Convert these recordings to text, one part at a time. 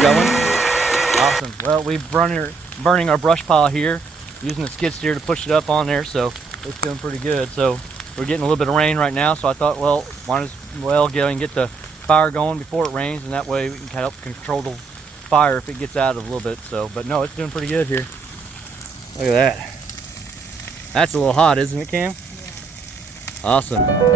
going. Awesome. Well, we've burning our brush pile here, using the skid steer to push it up on there, so it's doing pretty good. So we're getting a little bit of rain right now, so I thought, well, might as well go and get the fire going before it rains, and that way we can kind of help control the fire if it gets out of a little bit. So, but no, it's doing pretty good here. Look at that. That's a little hot, isn't it, Cam? Yeah. Awesome.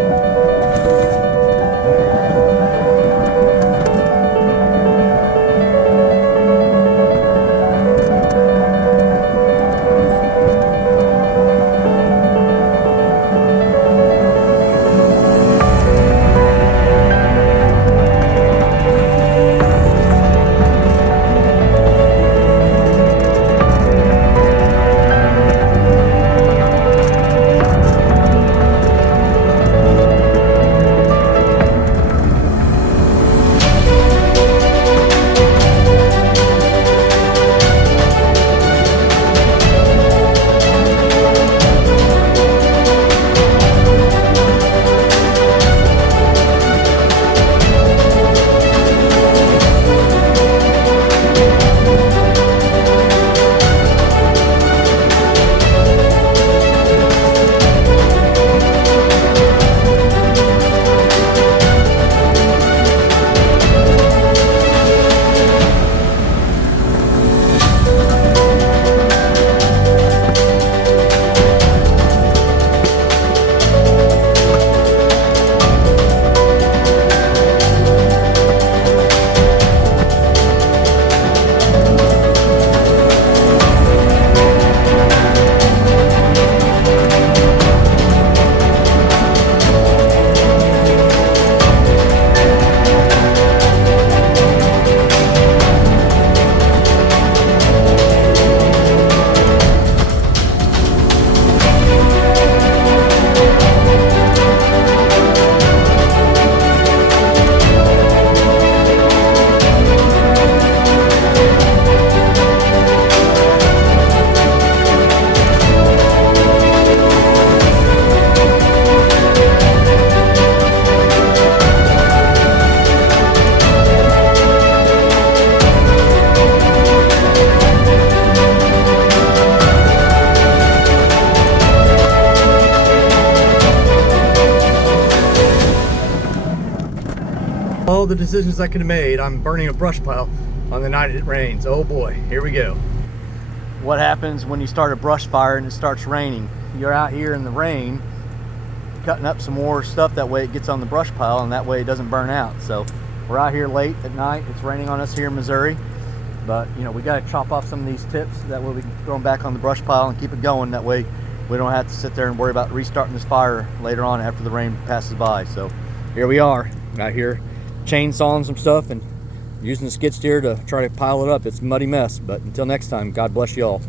All the decisions I could have made, I'm burning a brush pile on the night it rains. Oh boy, here we go. What happens when you start a brush fire and it starts raining? You're out here in the rain, cutting up some more stuff, that way it gets on the brush pile and that way it doesn't burn out. So we're out here late at night. It's raining on us here in Missouri, but you know, we got to chop off some of these tips, that way we can throw them back on the brush pile and keep it going. That way we don't have to sit there and worry about restarting this fire later on after the rain passes by. So here we are out here chainsawing some stuff and using the skid steer to try to pile it up. It's a muddy mess, but until next time, God bless you all.